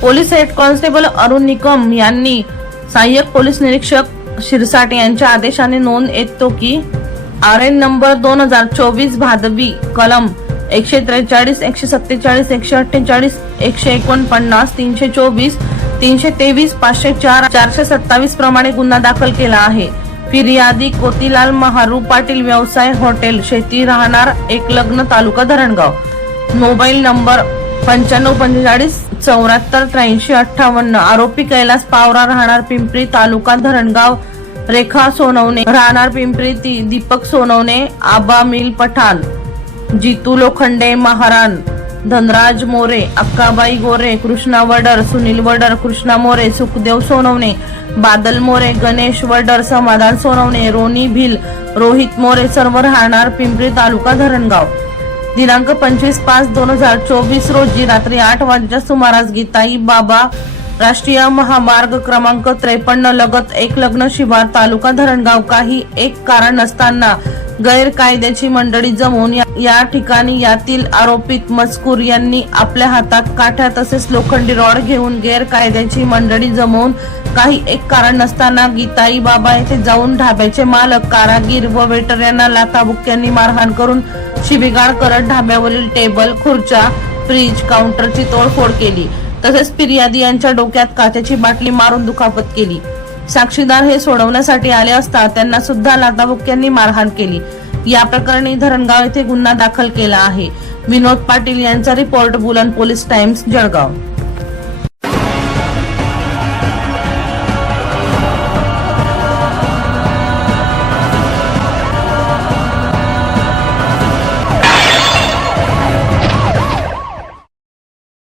Police head constable Arun Nikam यांनी सहाय्यक police निरीक्षक शिरसाट यांच्या आदेशाने नोंद येतो की आर एन नंबर दोन हजार चोवीस भादवी कलम एकशे त्रेचाळीस एकशे सत्तेचाळीस एकशे अठ्ठेचाळीस एकशे एकोणपन्नास तीनशे चोवीस तीनशे तेवीस पाचशे चार चारशे सत्तावीस प्रमाणे गुन्हा दाखल केला आहे. फिर्यादी कोतीलाल महारू पाटील व्यवसाय हॉटेल शेती राहणार एक लग्न तालुका धरणगाव. मोबाईल नंबर पंच्याण्णव पंचेचाळीस चौऱ्याहत्तर त्र्याऐंशी अठ्ठावन्न. आरोपी कैलास पावरा राहणार पिंपरी तालुका धरणगाव. रेखा सोनवणे राहणार पिंपरी ती- दीपक सोनवणे आबा मिल पठाण. जितू लोखंडे महारान धनराज मोरे अक्काबाई गोरे कृष्णा वडर सुनील वडर कृष्णा मोरे सुखदेव सोनवणे बादल मोरे गणेश वडर समाधान सोनवणे रोनी भिल रोहित मोरे सर्व राहणार पिंपरी तालुका धरणगाव. दिनांक पंचवीस पाच दोन हजार चोवीस रोजी रात्री आठ वाजच्या सुमारास गीताई बाबा राष्ट्रीय महामार्ग क्रमांक त्रेपन्न लगत एक लग्न शिवार तालुका धरणगाव काही एक कारण नसताना गैरकायद्याची मंडळी जमवून या- या ठिकाणी यातील आरोपित मजकूर यांनी आपल्या हातात काठ्या तसेच लोखंडी रॉड घेऊन गैरकायद्याची मंडळी जमवून काही एक कारण नसताना गीताई बाबा येथे जाऊन ढाब्याचे मालक कारागीर व वेटर यांना लाथाबुक्यांनी मारहाण करून शिबिगाळ करत ढाब्यावरील टेबल खुर्च्या फ्रीज काउंटरची तोडफोड केली. तसेच फिर्यादी यांच्या डोक्यात काचेची बाटली मारून दुखापत केली. साक्षीदार हे सोडवण्यासाठी आले असता त्यांना सुद्धा लाथाबुक्क्यांनी मारहाण केली. या प्रकरणी धरणगाव येथे गुन्हा दाखल केला आहे. विनोद पाटील यांचा रिपोर्ट बुलंद पोलीस टाइम्स जळगाव.